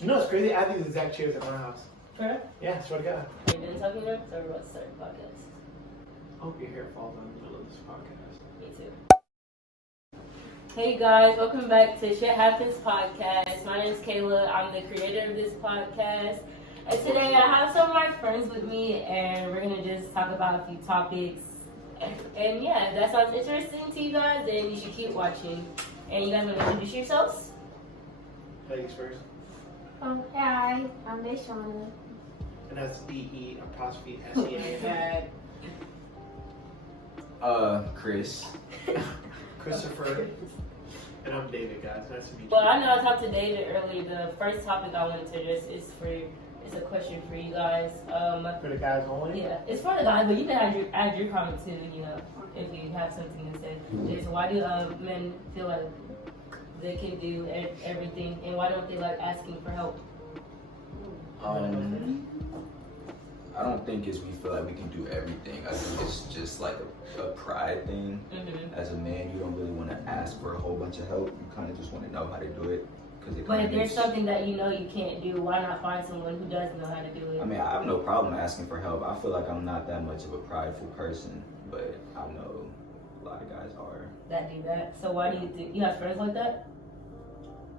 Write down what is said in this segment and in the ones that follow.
You know what's crazy? I have these exact chairs at my house. Sure. Yeah, I swear to God. Are you done talking about or what's the podcast? I hope your hair falls on the middle of this podcast. Me too. Hey guys, welcome back to Shit Happens Podcast. My name is Kayla. I'm the creator of this podcast. And today I have some of my friends with me and we're going to just talk about a few topics. And yeah, if that sounds interesting to you guys, then you should keep watching. And you guys want to introduce yourselves? Ladies first. Hi, I'm Deshauna. And that's DE_SEA. Chris. Christopher. And I'm David, guys. Nice to meet you. Well, I know I talked to David earlier. The first topic I wanted to address is a question for you guys. For the guys only? Yeah, it's for the guys, but you can add your comment too, you know, if you have something to say. Is why do men feel like they can do everything, and why don't they like asking for help? I don't think we feel like we can do everything. I think it's just like a pride thing. Mm-hmm. As a man, you don't really want to ask for a whole bunch of help. You kind of just want to know how to do it. But if there's something that you know you can't do, why not find someone who does know how to do it? I mean, I have no problem asking for help. I feel like I'm not that much of a prideful person, but I know a lot of guys are. That do that. So why do you think you have friends like that?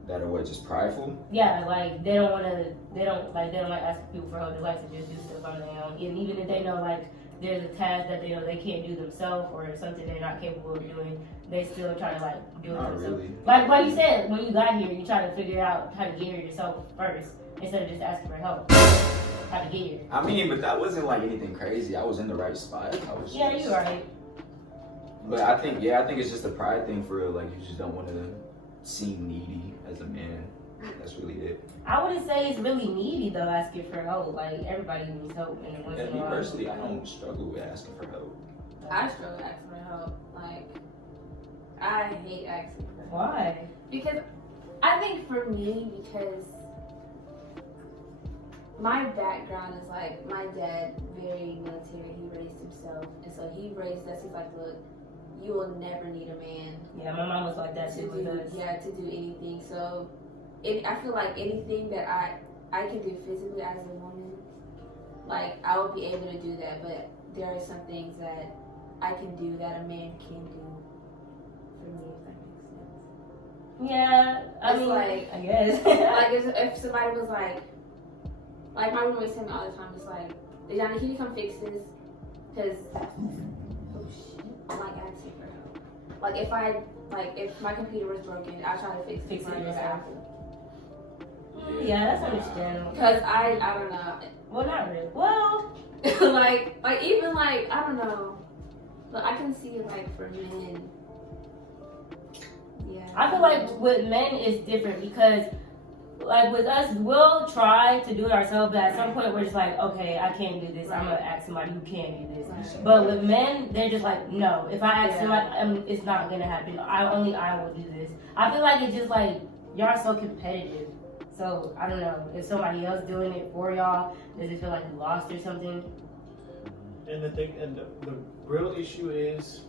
That are what, just prideful? Yeah, like they don't like asking people for help. They like to just do stuff on their own. And even if they know like there's a task that they know they can't do themselves or something they're not capable of doing, they still try to like do it Not themselves. really. Like what you said, when you got here, you try to figure out how to get here yourself first instead of just asking for help. How to get here. I mean, but that wasn't like anything crazy. I was in the right spot. Yeah, you're right. But I think it's just a pride thing for real. Like, you just don't want to seem needy as a man. That's really it. I wouldn't say it's really needy though, asking for help. Like everybody needs help in once in a Me while. personally, I don't struggle with asking for help. I struggle asking for help. Like, I hate asking for help. Why? Because I think for me, because my background is like, my dad, very military, he raised himself. And so he raised us, he's like, look, you will never need a man. Yeah, my mom was like that too with us. Yeah, to do anything. So I feel like anything that I can do physically as a woman, like I will be able to do that. But there are some things that I can do that a man can do for me, if that makes sense. Yeah, I mean, like, I guess. Like if somebody was like my roommate tell me all the time, it's like, Dejana, can you come fix this? Because oh shit, I'm like asking for help. Like if my computer was broken, I try to fix it yourself. Yeah, that's understandable. Because I don't know. Well, not really. Well, like even like I don't know. But I can see like for men. Yeah. I feel like with men it's different because, like with us, we'll try to do it ourselves, but at some point we're just like, okay, I can't do this. I'm gonna ask somebody who can do this. Right. But with men, they're just like, no. If I ask Yeah. somebody, it's not gonna happen. I will do this. I feel like it's just like y'all are so competitive. So I don't know if somebody else doing it for y'all, does it feel like you lost or something? And the real issue is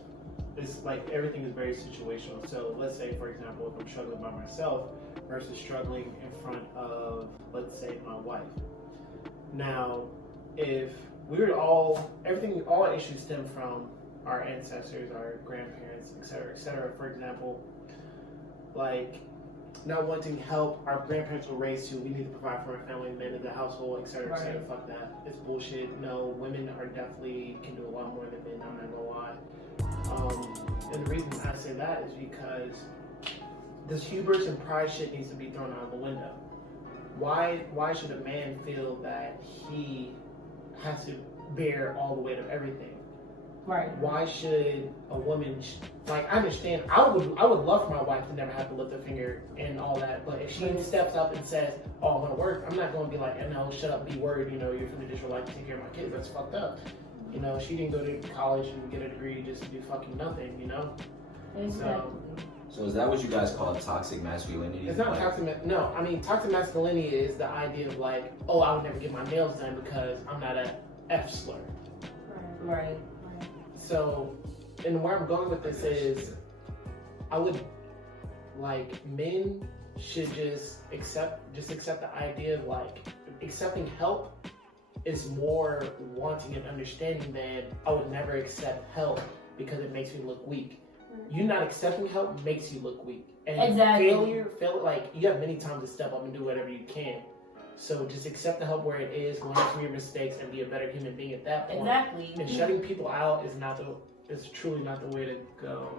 like everything is very situational. So let's say, for example, if I'm struggling by myself versus struggling in front of, let's say, my wife. Now, if we were all our issues stem from our ancestors, our grandparents, et cetera. For example, like not wanting help, our grandparents were raised to, we need to provide for our family, men in the household, et cetera, et cetera. Right. Fuck that. It's bullshit. No, women are definitely can do a lot more than men, I'm not gonna lie. And the reason I say that is because this hubris and pride shit needs to be thrown out of the window. Why should a man feel that he has to bear all the weight of everything? Right. Why should a woman, like, I understand, I would love for my wife to never have to lift a finger and all that, but if she steps up and says, oh, I want to work, I'm not going to be like, no, shut up, be word, you know, you're from the district, like, take care of my kids, that's fucked up. You know, she didn't go to college and get a degree just to do fucking nothing, you know? Exactly. So is that what you guys call toxic masculinity? It's not toxic, no, I mean, toxic masculinity is the idea of like, oh, I would never get my nails done because I'm not a F slur. Right. So, and where I'm going with this is, I would, like, men should just accept the idea of like accepting help is more wanting and understanding than I would never accept help because it makes me look weak. You not accepting help makes you look weak. And Exactly. like you have many times to step up and do whatever you can. So just accept the help where it is, learn from your mistakes, and be a better human being at that point. Exactly. And shutting people out is truly not the way to go.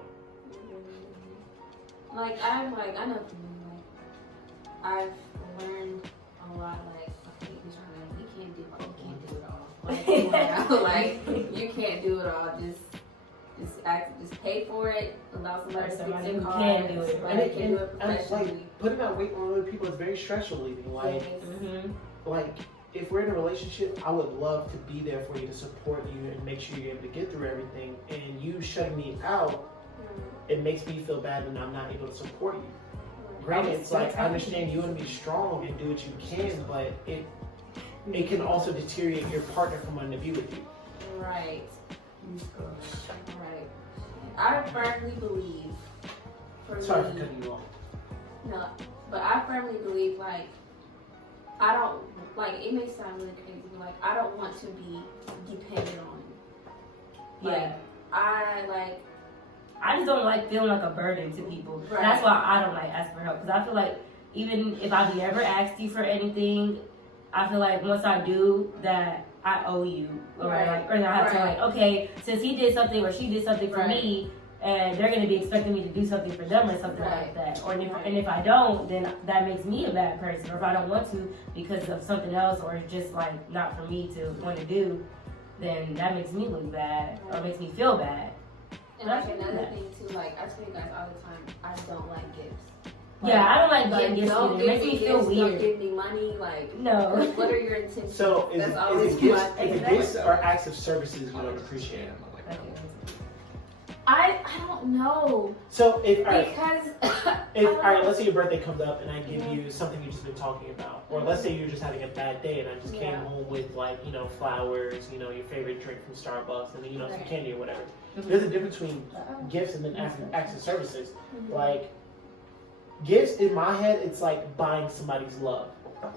Like I know for me, like I've learned a lot. Like okay, you can't do it all. Like, come on now. Like you can't do it all. Just pay for it. Allow somebody to fix your car. Can do it. And Right? Can do it professionally. like putting out weight on other people is very stressful leaving. Like like if we're in a relationship, I would love to be there for you, to support you and make sure you're able to get through everything. And you shutting me out, it makes me feel bad when I'm not able to support you. Granted, it's like I understand you want to be strong and do what you can, but it can also deteriorate your partner from wanting to be with you. Right. Right. I firmly believe. Sorry for cutting you off. No, but I firmly believe like I don't like. It may sound really crazy, but like I don't want to be dependent on you. Like, I just don't like feeling like a burden to people. Right. That's why I don't like asking for help. Because I feel like even if I've never asked you for anything, I feel like once I do that, I owe you. Or, Right. or I have to Right. like, okay, since he did something or she did something for me, and they're going to be expecting me to do something for them or something like that. Or and if I don't, then that makes me a bad person. Or if I don't want to because of something else or just like not for me to want to do, then that makes me look bad or makes me feel bad. And like another thing too, like I tell you guys all the time, I don't like gifts. Yeah, I don't like getting gifts don't either. It give makes me me feel gifts, weird. Don't give me money. Like No. What are your intentions? So is That's it always gifts, my is thing. it gifts or acts of services you don't appreciate? I don't know So if all right, because all right, let's say your birthday comes up and I give you something you've just been talking about, or let's say you're just having a bad day and I just came home with like flowers, your favorite drink from Starbucks, and then some candy or whatever. There's a difference between gifts and then acts of services. Like gifts in my head, it's like buying somebody's love.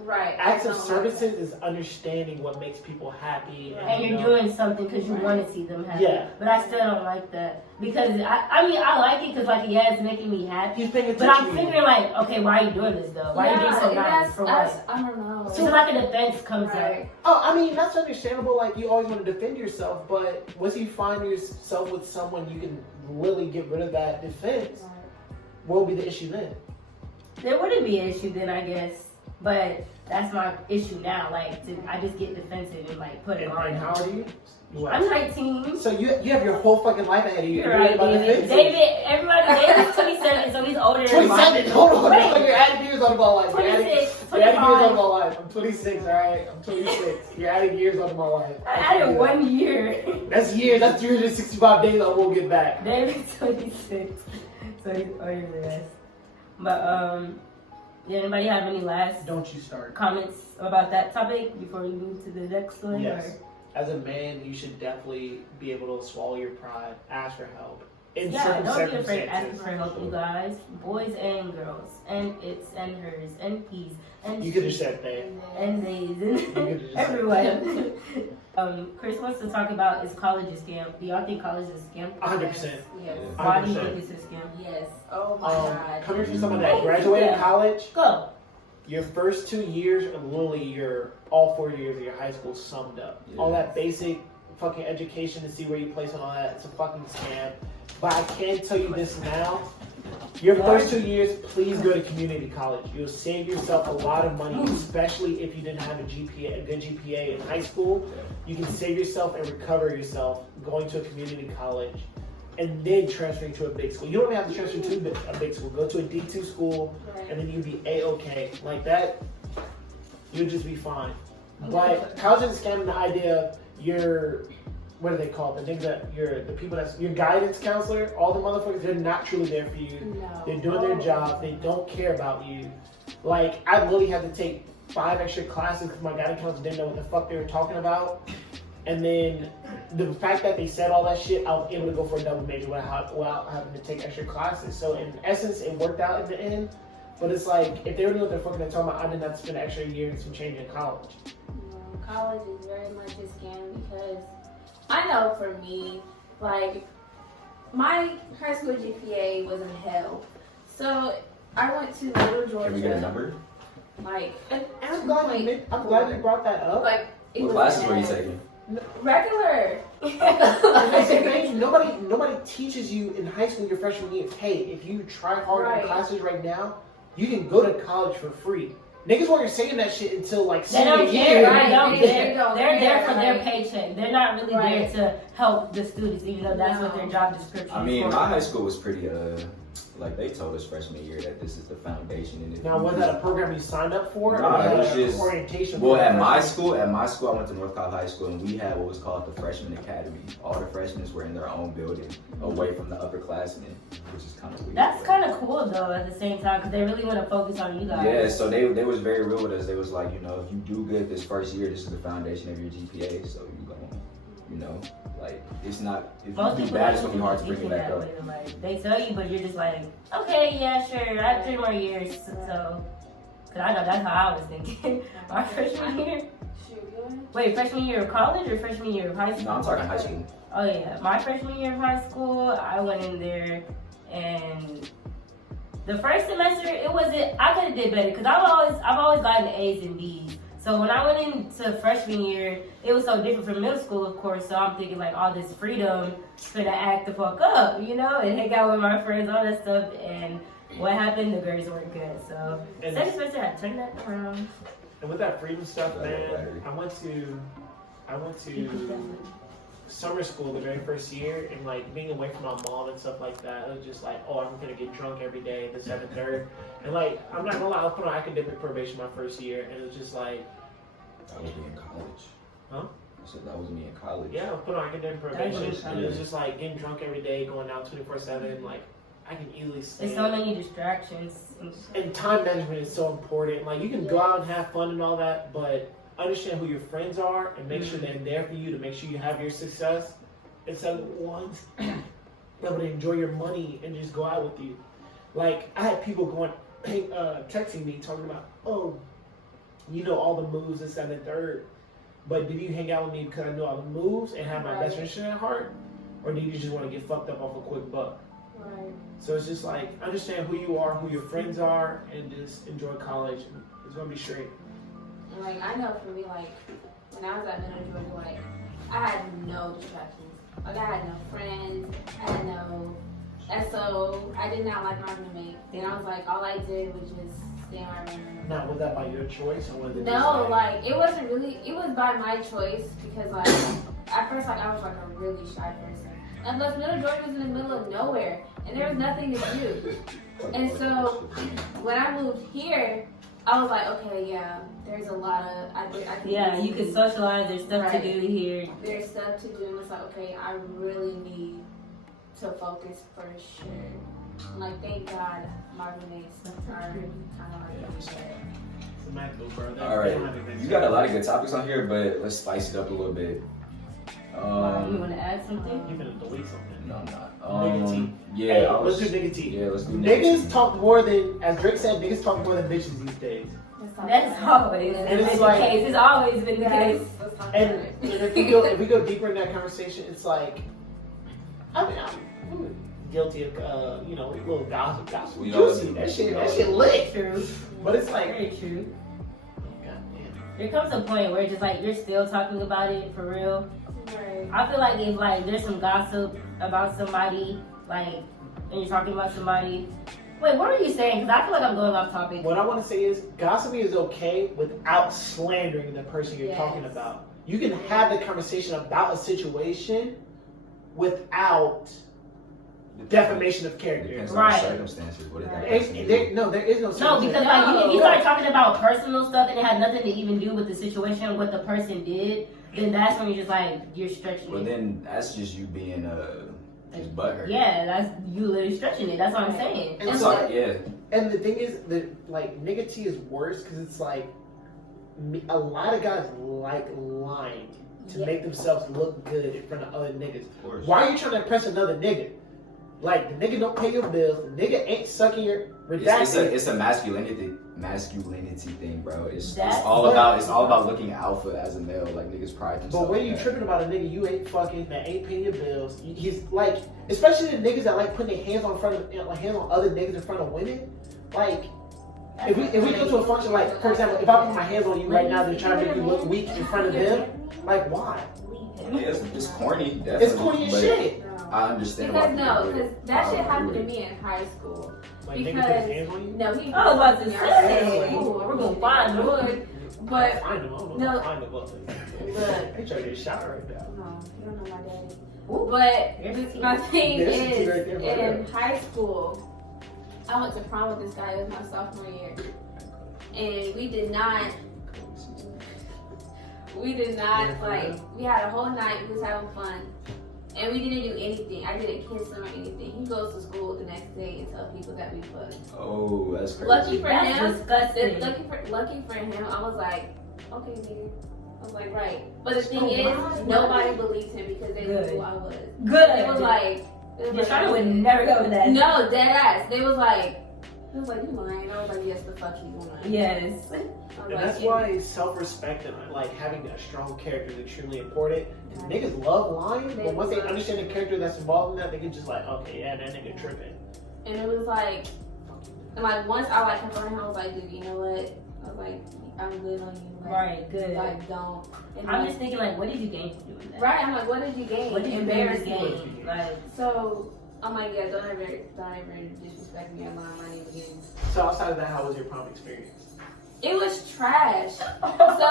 right. Acts I of don't services is understanding what makes people happy, And you're doing something because you want to see them happy. Yeah. But I still don't like that. Because, I mean, I like it because, like, yeah, it's making me happy. He's paying But I'm attention to you. figuring, like, okay, why are you doing this, though? Why are you being so nice? For what? I don't know. So, like, a defense comes up. Oh, I mean, that's understandable. Like, you always want to defend yourself, but once you find yourself with someone you can really get rid of that defense, what would be the issue then? There wouldn't be an issue then, I guess. But that's my issue now. Like, I just get defensive and, like, put it on. And how old are you? What? I'm 19. So you have your whole fucking life ahead of you. You're right, David. David's 27, so he's older than 27? Hold on. Right. You're adding years onto my life. 26, You're adding years 25. onto my life. I'm 26, alright? I'm 26. You're adding years onto my life. I added 1 year. That's years. That's 365 days I won't get back. David's 26, so he's older than us. But, did anybody have any last Don't you start. comments about that topic before we move to the next one? Yes. As a man, you should definitely be able to swallow your pride, ask for help. In Yeah, certain don't be afraid asking circumstances. for help, you guys. Boys and girls. And it's and hers and he's and You could have she, said that. and they's You could've and just said everyone. Chris wants to talk about is college a scam. Do y'all think college is a scam? 100%. Yes. Why do you 100%. think it's a scam? Yes. Oh my God. Coming from someone that graduated college, Go. your first 2 years are literally your all 4 years of your high school summed up. Yeah. All that basic fucking education to see where you place and all that, it's a fucking scam. But I can tell you this now. Your first 2 years, please go to community college. You'll save yourself a lot of money, especially if you didn't have a good GPA in high school. You can save yourself and recover yourself going to a community college and then transferring to a big school. You don't even have to transfer to a big school. Go to a D2 school and then you'll be A-okay. Like that, you'll just be fine. But college is scamming the idea of your, what do they call it? The things that the people that's your guidance counselor, all the motherfuckers, they're not truly there for you. No. They're doing their job. They don't care about you. Like, I literally had to take 5 extra classes because my guidance counselor didn't know what the fuck they were talking about. And then the fact that they said all that shit, I was able to go for a double major without having to take extra classes. So in essence, it worked out in the end. But it's like, if they really know what they're fucking talking about, I didn't have to spend an extra year and some change in college. College is very much a scam because I know for me, like, my high school GPA was in hell. So I went to Little Georgia. Can we get a number? Like, And I'm glad you brought that up. like, it What was classes in were you hell. taking? Regular. And that's the thing, nobody teaches you in high school your freshman year, hey, if you try hard Right. in classes right now, you can go to college for free. Niggas weren't saying that shit until like They don't senior care. year. Right? They don't They're there care, for their like- paycheck. They're not really Right. there to help the students, even though that's what No. their job description I is mean, for. my high school was pretty, like they told us freshman year that this is the foundation. And if Now, you was that a program you signed up for? Nah, or it was that just- orientation. Well, for at my freshmen? school, I went to North Carolina High School, and we had what was called the Freshman Academy. All the freshmen were in their own building, away from the upperclassmen, which is kind of weird. That's kind of cool though. At the same time, because they really want to focus on you guys. Yeah, so they was very real with us. They was like, you know, if you do good this first year, this is the foundation of your GPA. So you going, you know, like it's not. If Most you do people bad, it's don't gonna be hard to think bring it back that up. way. Like, they tell you, but you're just like, okay, yeah, sure. I have 3 more years, so. Cause I know that's how I was thinking. My freshman year. Shoot, go ahead. Wait, freshman year of college or freshman year of high school? No, I'm talking high school. Oh yeah, my freshman year of high school, I went in there, and the first semester it wasn't. I could have did better because I've always gotten A's and B's. So when I went into freshman year, it was so different from middle school, of course. So I'm thinking like all this freedom for to act the fuck up, you know, and hang out with my friends, all that stuff. And what happened? The grades weren't good. So And- second semester, I turned that around. And with that freedom stuff, Right, man, right. I went to summer school the very first year, and like being away from my mom and stuff like that, it was just like, oh, I'm gonna get drunk every day, this, that, and third. And like, I'm not gonna lie, I was put on academic probation my first year, and it was just like, That was me in college. Huh? I said that was me in college. yeah, I was put on academic That probation, is and it was just like getting drunk every day, going out 24/7, like I can easily There's stay. so many distractions. And time management is so important. Like you can go out and have fun and all that, but understand who your friends are and make sure they're there for you to make sure you have your success instead of the ones able to enjoy your money and just go out with you. Like I had people going, texting me talking about, oh, you know all the moves, this, that, and the third, but did you hang out with me because I know all the moves and have my best interest at heart, or do you just want to get fucked up off a quick buck? Right. So it's just like understand who you are, who your friends are, and just enjoy college. And it's gonna be straight. And like I know for me, like when I was at Middle Georgia, like I had no distractions. Like I had no friends, I had no SO. I did not like my roommate, and I was like, all I did was just stay in my room. Now, was that by your choice or was it No, just like it wasn't really. It was by my choice because like at first like I was like a really shy person. And plus Middle Georgia was in the middle of nowhere, and there was nothing to do. And so when I moved here, I was like, okay, yeah, there's a lot of I can Yeah, you can socialize. There's stuff Right. to do here. There's stuff to do, and it's like, okay, I really need to focus for sure. And like, thank God my roommates are kind of like that. It's a MacBook, bro. They All right, don't have anything you to got a say. lot of good topics on here, but let's spice it up a little bit. You want to add something? You finna delete something. No, I'm not. Nigga tea. Yeah, Hey, I was, let's do nigga tea. Yeah, let's do nigga Niggas tea. talk more than, as Drake said, niggas talk more than bitches these days. That's always And been it's the like- case. It's always been the case. And if we go deeper in that conversation, it's like, I mean, I'm guilty of, you know, a little gossip, We all juicy. do. That shit, We that all shit do. lit. True. But it's like, Very true. goddamn. There comes a point where it's just like you're still talking about it for real. Right. I feel like if like there's some gossip about somebody, like, and you're talking about somebody. Wait, what are you saying? Because I feel like I'm going off topic. What I want to say is, gossiping is okay without slandering the person you're Yes. talking about. You can have the conversation about a situation without defamation of character. Depends Right. on the circumstances. What did that Right. person do? No, there is no. No, circumstance. because like if you start talking about personal stuff and it had nothing to even do with the situation, what the person did, then that's when you're just like you're stretching Well, it. then that's just you being just butthurt. Yeah, that's you literally stretching it. That's what I'm saying. And I'm so- sorry, yeah. And the thing is that like nigga tea is worse because it's like a lot of guys like lying to Yeah. make themselves look good in front of other niggas. Of course. Why are you trying to impress another nigga? Like, the nigga don't pay your bills. The nigga ain't sucking your It's a masculinity thing, bro. It's all about looking alpha as a male. Like, niggas pride themselves. But when you tripping about a nigga you ain't fucking, that ain't paying your bills, he's like, especially the niggas that like putting their hands on hands on other niggas in front of women. Like, if we go to a function, like, for example, if I put my hands on you right now, they're trying to make you look weak in front of them. Like, why? Yeah, it's corny. Definitely. It's corny as shit. I understand. Because that shit happened to me in high school. Like, nigga put his hands on you? No, he I was about to Yeah, say, we're gonna find him. But Find him. no. Find him. Look. They try to get shot right now. No, you don't know my daddy. But my thing is, in high school, I went to prom with this guy. It was my sophomore year, and we did not like. We had a whole night. We was having fun, and we didn't do anything. I didn't kiss him or anything. He goes to school the next day and tell people that we fucked. Oh, that's crazy. Lucky for That's him. disgusting. Lucky for him. I was like, okay, nigga. I was like, right. But the thing is, nobody believed him because they knew who I was. Good. It was like, Charlotte would never go with that. no, dead ass. They was like, you lying. I was like, yes, the fuck you lying. Yes. And that's why self-respect and like having a strong character is extremely important. And niggas love lying, but once they understand the character that's involved in that, they can just like, okay, yeah, that nigga tripping. And it was like, once I like confronted him, I was like, dude, you know what? I was like, I'm good on you. Like, Right, good. Like, don't. And I'm just thinking, like, what did you gain from doing that? right. I'm like, what did you gain? What did you gain? Like, So I'm like, yeah, don't ever disrespect me or lie on my name again. So outside of that, how was your prom experience? It was trash. So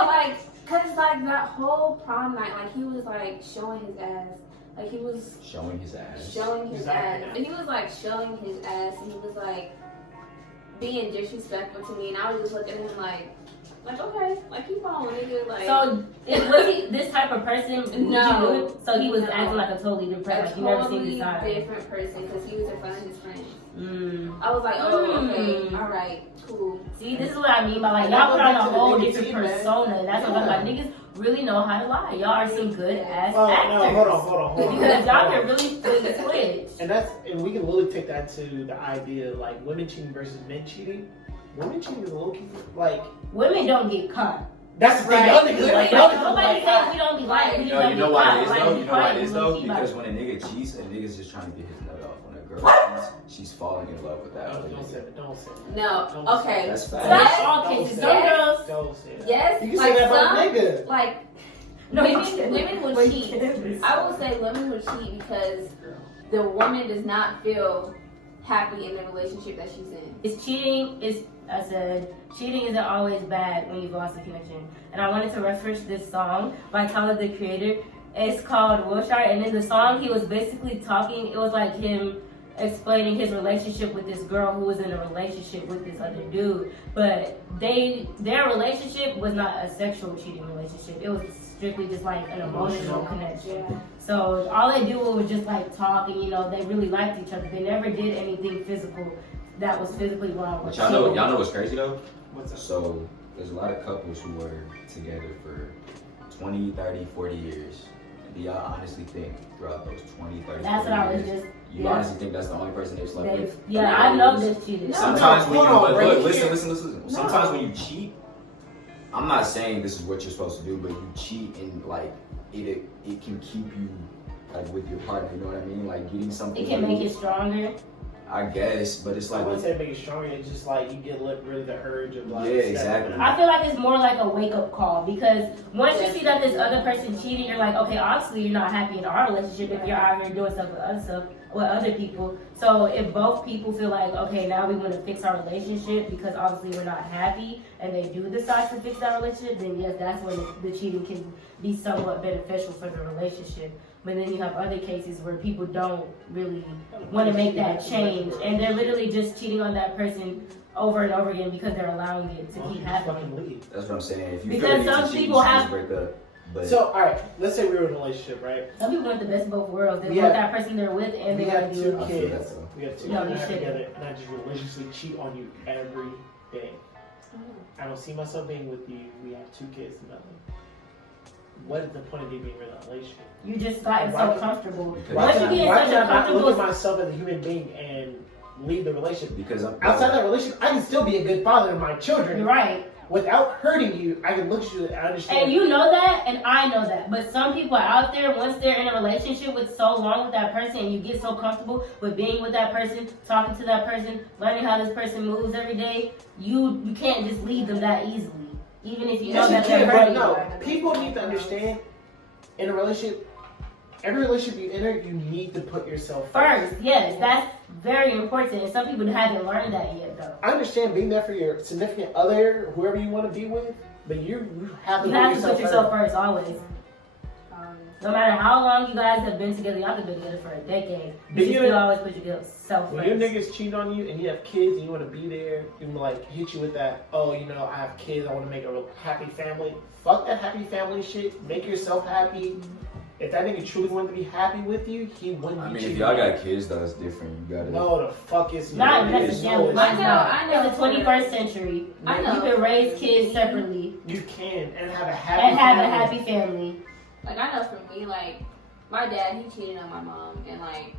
like, cause like that whole prom night, like he was like showing his ass. Like he was showing his ass. And he was like showing his ass, and he was like being disrespectful to me, and I was just looking at him like okay, like keep on, nigga. Like, so was he this type of person? No. So he was acting like a totally different person. Like you never seen his side. Different person, because he was in front of his friends. Mm. I was like, oh, okay, all right, cool. See, this is what I mean by like y'all put on a whole different persona. That's what I'm like. Niggas really know how to lie. Y'all are some good ass actors. No, hold on. Because y'all can really flip the switch. And we can literally take that to the idea of like women cheating versus men cheating. Women cheating is low key like women don't get caught. That's the thing. Y'all niggas like nobody says we don't be lying. You know why it is though? Because when a nigga cheats, a nigga's just trying to get his nut off. When a girl cheats, she's falling in love with that other nigga. Don't say that. No, okay. That's Not facts. all cases. Some girls. Don't say that. Yes, You can like say that about a some, nigga. like women will cheat. I will say women will cheat because the woman does not feel happy in the relationship that she's in. It's cheating. I said cheating isn't always bad when you've lost a connection. And I wanted to reference this song by Tyler, the Creator. It's called Wilshire, and in the song he was basically talking. It was like him explaining his relationship with this girl who was in a relationship with this other dude. But their relationship was not a sexual cheating relationship. It was strictly just like an emotional connection. Yeah. So all they did was just like talk, and they really liked each other. They never did anything physical that was physically wrong. But y'all know what's crazy though? What's up? So there's a lot of couples who were together for 20, 30, 40 years. Do y'all honestly think throughout those 20, 30, That's 40 what I was years, just. you honestly think that's the only person they've slept with? Yeah, I know this cheated. Sometimes when No, listen. Sometimes when you cheat, I'm not saying this is what you're supposed to do, but you cheat and like it can keep you like with your partner. You know what I mean? Like getting something. It can make it stronger. I guess, but it's like I wouldn't say make it stronger. It's just like you get rid of the urge of like. Yeah, exactly. I feel like it's more like a wake up call because once you see that this other person cheating, you're like, okay, obviously you're not happy in our relationship if you're out here doing stuff with other people. So if both people feel like, okay, now we want to fix our relationship because obviously we're not happy, and they do decide to fix that relationship, then yes, that's when the cheating can be somewhat beneficial for the relationship. But then you have other cases where people don't really want to make that change, and they're literally just cheating on that person over and over again because they're allowing it to keep happening. That's what I'm saying. If you because feel some cheat, people you should have. just break up. But So, all right, let's say we were in a relationship, right? Some people want the best of both worlds. They We want have- that person they're with, and we they have want to two do it. kids. We have two No, kids you shouldn't. together, and I just religiously cheat on you every day. I don't see myself being with you. We have two kids, nothing. what is the point of me being in a relationship? You just gotten so comfortable. Why Once can you get I such a not comfortable, look at myself as a human being and leave the relationship? Because Outside that relationship, I can still be a good father to my children. you're right. Without hurting you, I can look at you and I understand. And you know that, and I know that. But some people out there, once they're in a relationship with so long with that person, and you get so comfortable with being with that person, talking to that person, learning how this person moves every day, you can't just leave them that easily. Even if you know that they're hurting you. No, people need to understand in a relationship, every relationship you enter, you need to put yourself first. Yes, that's very important. And some people haven't learned that yet, though. I understand being there for your significant other, whoever you want to be with, but you have to put yourself first, always. No matter how long you guys have been together, y'all have been together for a decade. You still always put yourself first. When your niggas cheat on you and you have kids and you want to be there, you like hit you with that, oh, you know, I have kids, I want to make a happy family. Fuck that happy family shit. Make yourself happy. If that nigga truly wanted to be happy with you, he wouldn't be cheating. If y'all got kids, though, it's different. You gotta. No, the fuck is not necessarily. I know. It's the 21st century. I know. You can raise kids separately. You can and have a happy family. Like, I know for me, like, my dad, he cheated on my mom, and like,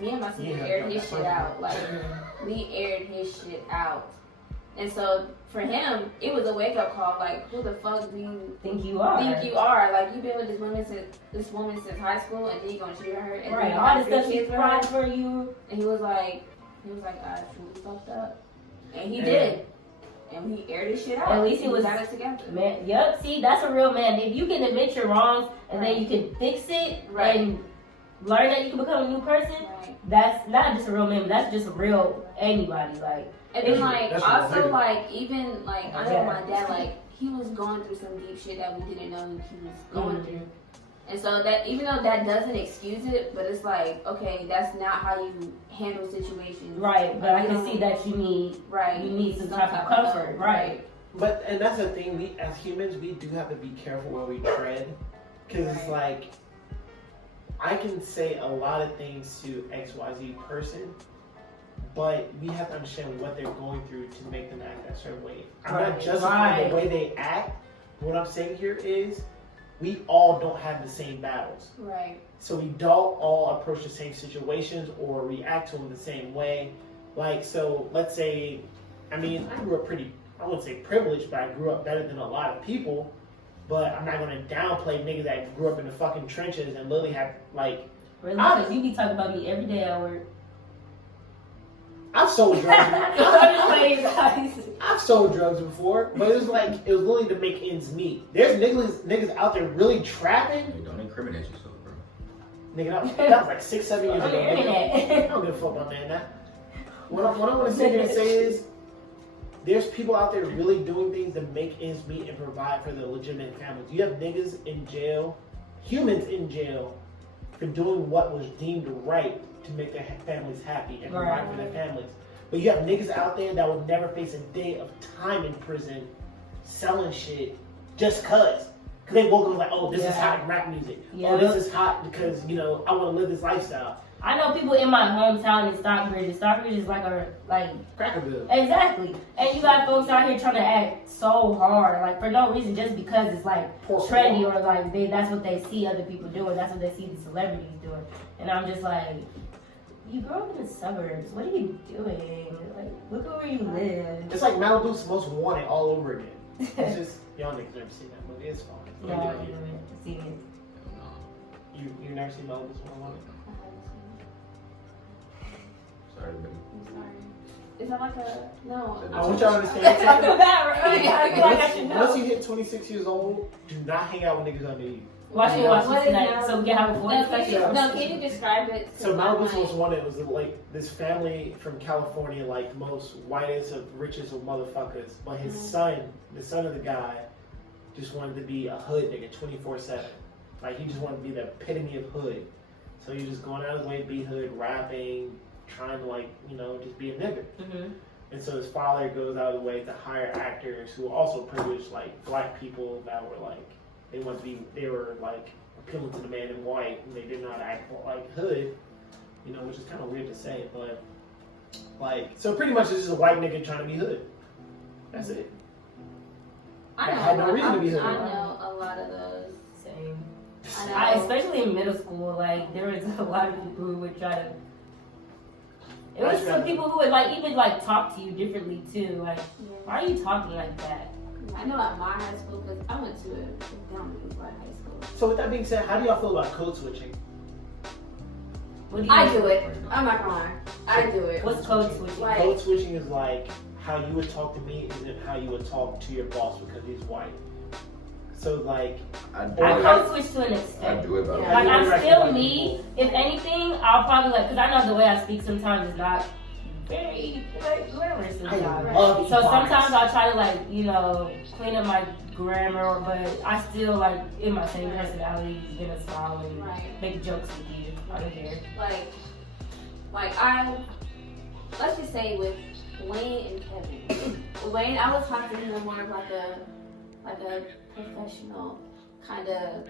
me and my sister aired his shit out. Like, we aired his shit out. And so for him, it was a wake up call. Like, who the fuck do you think you are? Like, you've been with this woman since high school, and then you gonna cheat on her, and right? then All the stuff she's brought for you. And he was like, I truly fucked up, and he did. And he aired his shit out. At least he got it together. Man, yep. See, that's a real man. If you can admit your wrongs and then you can fix it and learn that you can become a new person, that's not just a real man, but that's just a real anybody. Like, and then like also like even like I know my dad, like he was going through some deep shit that we didn't know he was going through. And so that, even though that doesn't excuse it, but it's like, okay, that's not how you handle situations. Right, but I can see that you need some type of comfort. Right. But, and that's the thing, we as humans, we do have to be careful where we tread. Because it's like, I can say a lot of things to XYZ person, but we have to understand what they're going through to make them act that certain way. I'm not justifying the way they act. What I'm saying here is, we all don't have the same battles. Right. So we don't all approach the same situations or react to them the same way. Like, so let's say, I mean, I grew up pretty, I wouldn't say privileged, but I grew up better than a lot of people. But I'm not going to downplay niggas that grew up in the fucking trenches and literally have, like... Really? Because you be talking about me every day at work. I've sold drugs. I've sold drugs before, but it was literally to make ends meet. There's niggas out there really trapping. You don't incriminate yourself, bro. Nigga, that was like 6-7 years ago. I don't give a fuck about that. What I want to sit here and say is, there's people out there really doing things to make ends meet and provide for their legitimate families. You have niggas in jail, humans in jail, for doing what was deemed right to make their families happy and provide for their families. But you have niggas out there that will never face a day of time in prison selling shit just cause. Cause they woke up like, oh, this is hot in rap music. Yeah. Oh, this is hot because, you know, I want to live this lifestyle. I know people in my hometown in Stockbridge. Stockbridge is like Crackerville. Exactly. And you got folks out here trying to act so hard, like for no reason, just because it's like trendy or like that's what they see other people doing. That's what they see the celebrities doing. And I'm just like, you grew up in the suburbs. What are you doing? Like, look at where you live. It's like Malibu's Most Wanted all over again. It's just, y'all niggas never seen that movie. It's fine. No, I haven't seen it. You never seen Malibu's Most Wanted? Sorry, baby. I'm sorry. Is that like a no? I want y'all to understand something. Once you hit 26 years old, do not hang out with niggas under you. Watch it tonight so we can have a full discussion. No, can you describe it? So Malibu's Most Wanted was like this family from California, like most whitest of richest of motherfuckers. But his son, the son of the guy, just wanted to be a hood nigga 24/7. Like he just wanted to be the epitome of hood. So he was just going out of his way to be hood, rapping, trying to like, you know, just be a nigga. Mm-hmm. And so his father goes out of the way to hire actors who also privileged like black people that were like, they were like appealing to the man in white and they did not act like hood, you know, which is kind of weird to say, but like, so pretty much it's just a white nigga trying to be hood. That's it. I had no reason to be hood. I know a lot of those. Especially in middle school, like there was a lot of people who would try to. It was some people who would even talk to you differently too. Like, why are you talking like that? I know at my high school, because I went to a down high school. So with that being said, how do y'all feel about code switching? What do you I do it. I'm not gonna lie. I do it. What's code switching? Like, Code switching is like how you would talk to me isn't how you would talk to your boss because he's white. So like, I I code switch to an I extent. do it, but Yeah. Like I'm still me. If anything, I'll probably because I know the way I speak sometimes is not very glamorous sometimes. So sometimes I'll try to clean up my grammar, but I still in my same personality, gonna smile and make jokes with you. I don't care. Let's just say with Wayne and Kevin. With Wayne, I was talking to him more of like a professional kind of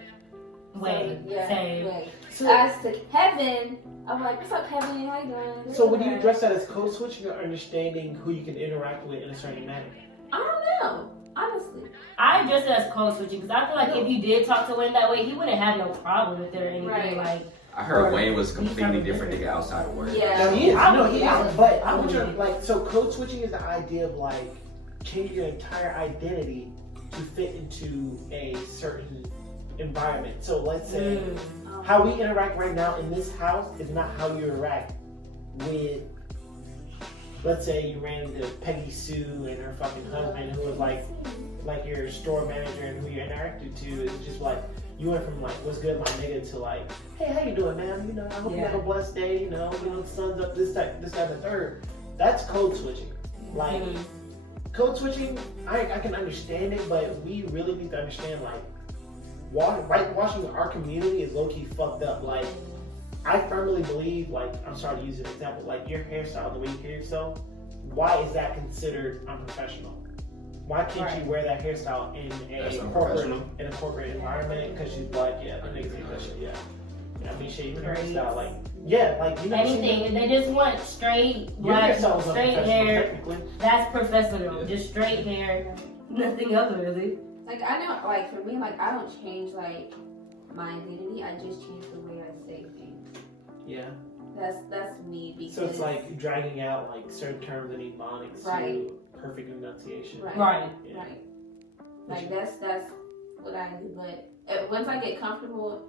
way. So as to Kevin, I'm like, what's up, Kevin? How you doing? So would you address that as code switching or understanding who you can interact with in a certain manner? I don't know, honestly. I address it as code switching because I feel like if you did talk to Wayne that way, he wouldn't have no problem with it or anything I heard Wayne was a completely different nigga outside of work. Yeah. No, he is. I He would- is. But I I want you would- so code switching is the idea of changing your entire identity to fit into a certain environment. So let's say how we interact right now in this house is not how you interact with, let's say you ran into Peggy Sue and her fucking husband who was like your store manager and who you interacted to. It's just you went from what's good my nigga to hey, how you doing, man? I hope you have a blessed day, the sun's up, this, that, and the third. That's code switching. Code switching, I can understand it, but we really need to understand whitewashing our community is low-key fucked up. I firmly believe, I'm sorry to use an example, your hairstyle, the way you carry yourself, why is that considered unprofessional? Why can't you wear that hairstyle in a corporate environment? Because she's black, yeah, the niggas ain't that shit, yeah. Shaving her hairstyle, anything. They just want straight black, straight hair. That's professional. Just straight hair, nothing else really. I know, for me, I don't change my identity. I just change the way I say things. Yeah. That's me. Because so it's dragging out certain terms and ebonics to perfect enunciation. Right. Yeah. That's what I do. But once I get comfortable,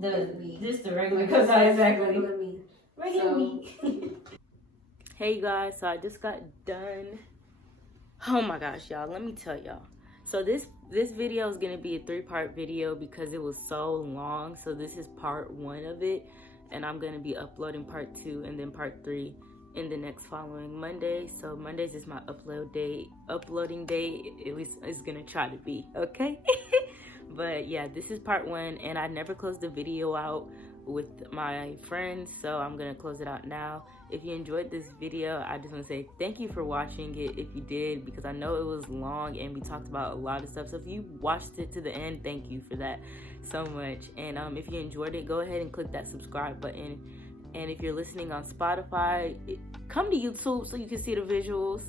Just the regular because exactly. Regular me. Hey guys, so I just got done. Oh my gosh, y'all, let me tell y'all. So this video is gonna be a 3-part video because it was so long. So this is part 1 of it, and I'm gonna be uploading part 2 and then part 3 in the next following Monday. So Mondays is my uploading day. At least it's gonna try to be, okay? But yeah, this is part 1, and I never closed the video out with my friends, so I'm gonna close it out now. If you enjoyed this video, I just want to say thank you for watching it if you did, because I know it was long and we talked about a lot of stuff. So if you watched it to the end, thank you for that so much. And if you enjoyed it, go ahead and click that subscribe button. And if you're listening on Spotify, come to YouTube so you can see the visuals.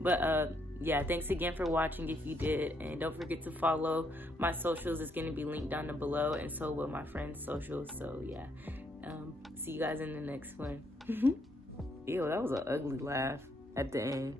But yeah, thanks again for watching if you did. And don't forget to follow my socials. It's going to be linked down below, and so will my friend's socials. So yeah, see you guys in the next one. Ew, that was an ugly laugh at the end.